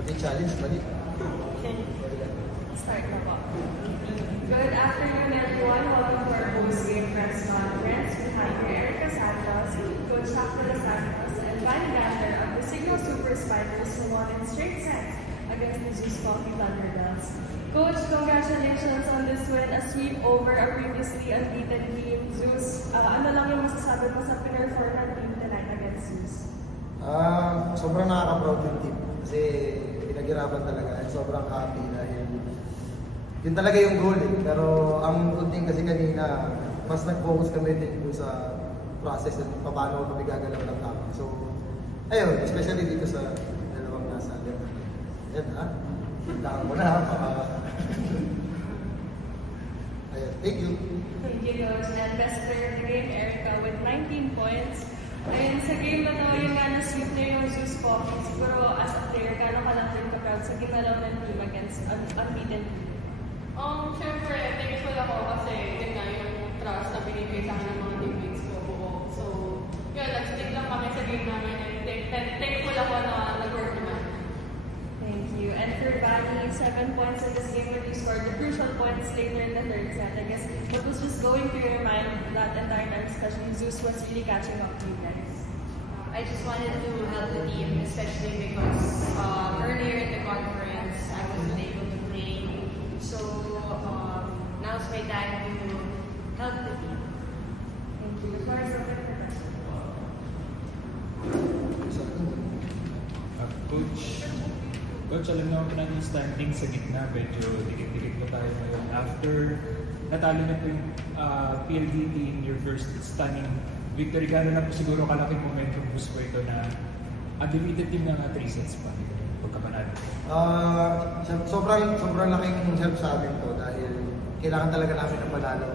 Pati challenge, mali. Start na po. Good afternoon, everyone. Welcome to our post-game press conference. We have here Erica Santos, Coach Takula Santos, and Van Gander of the Signal Super Spiders who won in straight sets against the Zeus Coffee Thunderbirds. Coach, congratulations on this win, a sweep over a previously unbeaten team, Zeus. Ano lang yung masasabi mo sa performance team tonight against Zeus? Sobrang nakaka-proud yung team kasi pinaghirapan talaga at sobrang happy dahil yun talaga yung goal eh. Pero ang good thing kasi kanina, mas nag-focus kami din doon sa process at paano kami gagalaw ng tama. So, ayun, especially dito sa dalawang nasa left. Yan ha, hintaan mo na ha. Ayun, thank you. Thank you, Coach. And best player of the game, Erica, with 19 points. Ayun, sa game na to, yung nga na-sweep na yung Zeus Coffee. Siguro, as a player, kano ka lang din ka-proud sa ginalaw ng team against unbeaten team? Siyempre, thankful ako kasi yun nga yung trust na binigay sa akin ng mga teammates ko buo. So, yun, nag-stick lang kami sa game namin and thankful ako na nag-work naman. Thank you. And for Vanny, 7 points in this game when you scored the crucial points later in the third set. I guess what was just going through your mind that entire time, especially Zeus was really catching up to you guys? I just wanted to help the team, especially because earlier in the conference, I wasn't able to play. So now's my time to help the team. Thank you. The floor is open for questions. Coach, alam naman na yung standing sa gitna, medyo dikit-dikit na tayo ngayon. After natalo na po yung PLDT in your first stunning victory, gano'n na po siguro kalaking momentum boost po ito na undefeated team na 3 sets pa pagkapanalo. Sobrang laking help sa amin to dahil kailangan talaga namin ng panalo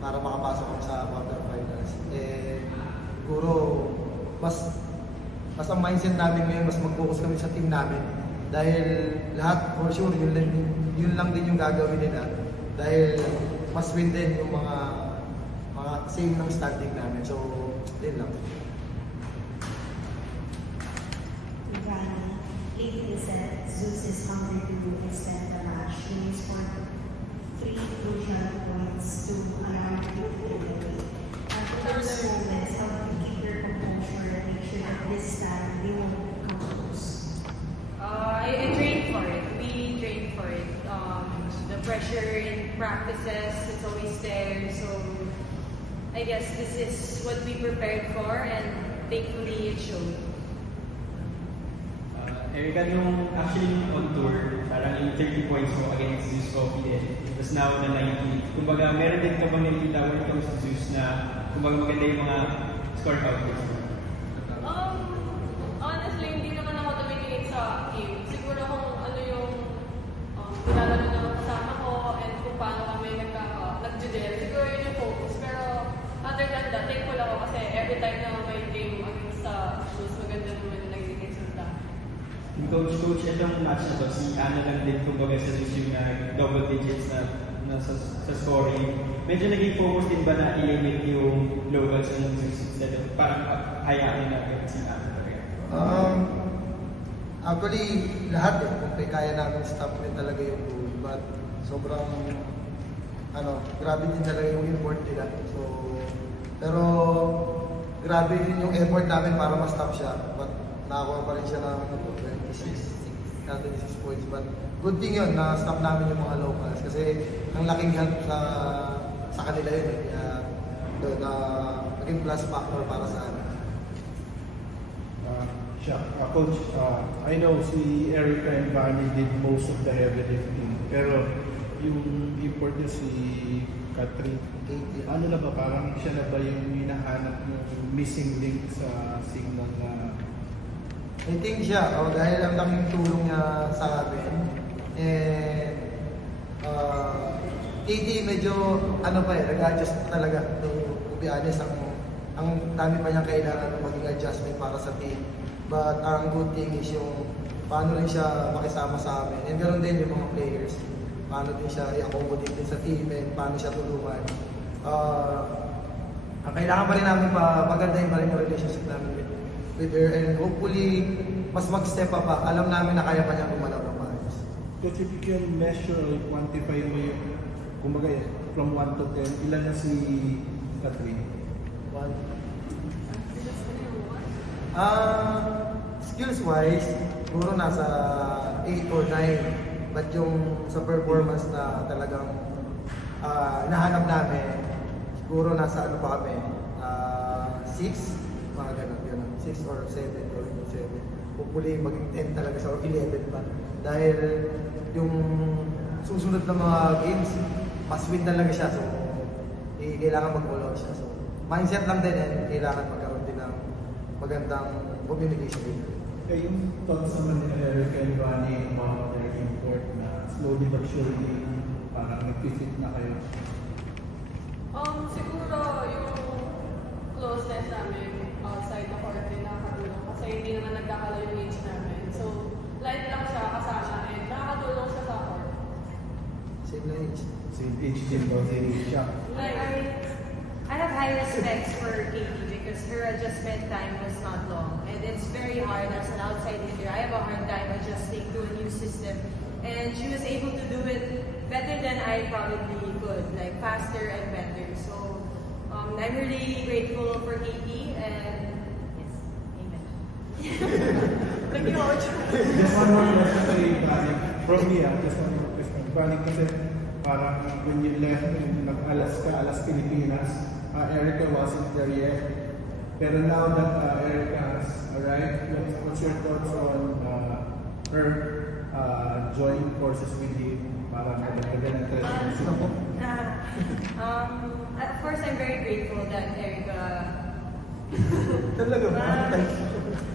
para makapasok kami sa quarterfinals. Siguro mas ang mindset namin ngayon, mas mag-focus kami sa team namin. Dahil lahat, for sure, yun lang din yung gagawin nila. Dahil mas win din yung mga same ng standing namin. So, din lang. Vanny, late in the set, Zeus is hungry to extend the match. He scored 3 crucial points to allow you to win the game. At those moments, how do you keep your composure and make sure that this time they won't come close? I trained for it. We trained for it. The pressure in practices, it's always there. So I guess this is what we prepared for, and thankfully it showed. Erica, yung actually on tour, parang yung 30 points mo against Zeus Coffee tapos now na 90. Kumbaga, meron din ka bang nakikita when it comes to Zeus na kumbaga maganda yung mga score counters mo? Honestly, hindi naman ako tumitingin sa game. Siguro kung ano yung nilalaro ng kasama ko and kung paano kami nag-judel. Siguro yun yung focus. Pero other than that, thankful ako kasi every time na may game against sa shoes, maganda naman yung nagiging resulta. Coach, itong match na to, si Ana lang din kumbaga sa Zeus yung double digits na sa scoring. Medyo naging focus din ba na i-limit yung lowers ng Zeus instead of parang hayaan natin si Ana? Actually, lahat kung kaya namin stop rin talaga yung goal. But sobrang, grabe din talaga yung effort nila. So, pero grabe din yung effort namin para ma-stop siya. But nakakuha pa rin siya ng 26 points. But good thing yun, na-stop namin yung mga locals. Kasi ang laking help sa kanila yun. Kaya naging plus factor para sa amin. Coach, I know si Erica and Vanny did most of the heavy lifting, pero yung import niya si Catherine, ano na ba, parang siya na ba yung hinahanap yung missing link sa Signal na? I think siya, dahil ang laking tulong niya sa amin. KD medyo nag-adjust talaga. To be honest, ang dami pa niyang kailangan ng maging adjustment para sa team. But ang good thing is yung paano rin siya makisama sa amin. And ganoon din yung mga players. Paano din siya i-accommodate din sa team and paano siya tulungan. Ang kailangan pa rin namin pagandahin pa rin yung relationship namin with her. And hopefully, mas mag-step up pa. Alam namin na kaya pa niya gumalaw ng maayos. Because if you can measure or quantify mo yung, kumbaga from 1 to 10, ilan na si Catherine? One. Skills-wise, siguro nasa 8 or 9. But yung sa performance na talagang nahanap namin, siguro nasa ano pa kami, 6, mga ganun. 6 or 7, or 7. Hopefully maging 10 talaga sa 11 pa. Dahil yung susunod na mga games, must-win talaga siya. So, kailangan mag-all out siya. So, mindset lang din and kailangan magkaroon din ng magandang communication with her. Eh, yung thoughts naman ni Eric and Ronnie about their import na slowly but surely parang nag-fit na kayo. Siguro yung closeness namin outside the court din nakakatulong kasi hindi naman nagkakalayo yung age namin. So, light lang siya kasama and nakakatulong siya sa court. Same na age. Same age din daw si siya. I have high respect for Katie because her adjustment time was not long. And it's very hard as an outside hitter. I have a hard time adjusting to a new system. And she was able to do it better than I probably could, like faster and better. So I'm really grateful for Katie and yes, amen. Nag-coach. Just one more question kay Balik. From me, just one more question. Balik kasi parang when you left, nag-alas Pilipinas, Erica wasn't there yet. Pero now that Erica has arrived, what's your thoughts on her join forces with him para magdagdagan ng trust? Of course, I'm very grateful that Erica. Talaga ba?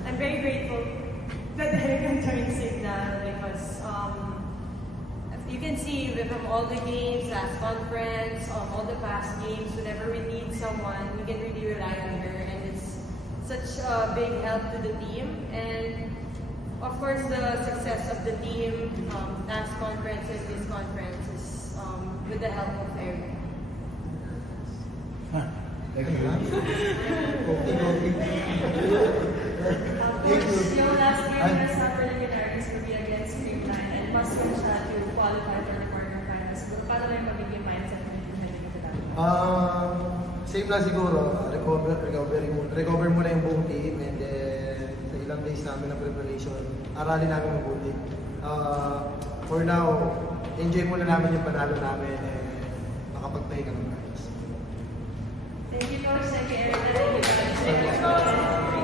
I'm very grateful that Erica joined Signal because you can see from all the games, last conference, all the past games, whenever we need someone, we can really rely on her, and it's such a big help to the team. And of course, the success of the team, last conference and this conference is with the help of Erica. Thank you. Yung last game na sa preliminaries will be against Green Line and must win siya to qualify for the quarterfinals. Siguro paano na yung magiging mindset mo yung heading into that? Same lang siguro, recover muna yung buong team and then sa ilang days namin ng preparation, aralin namin ang buong team. For now, enjoy muna namin yung panalo namin and makapagpahinga ng guys. Thank you, Coach. Thank you, Eric. Thank you, guys. Thank you, Coach.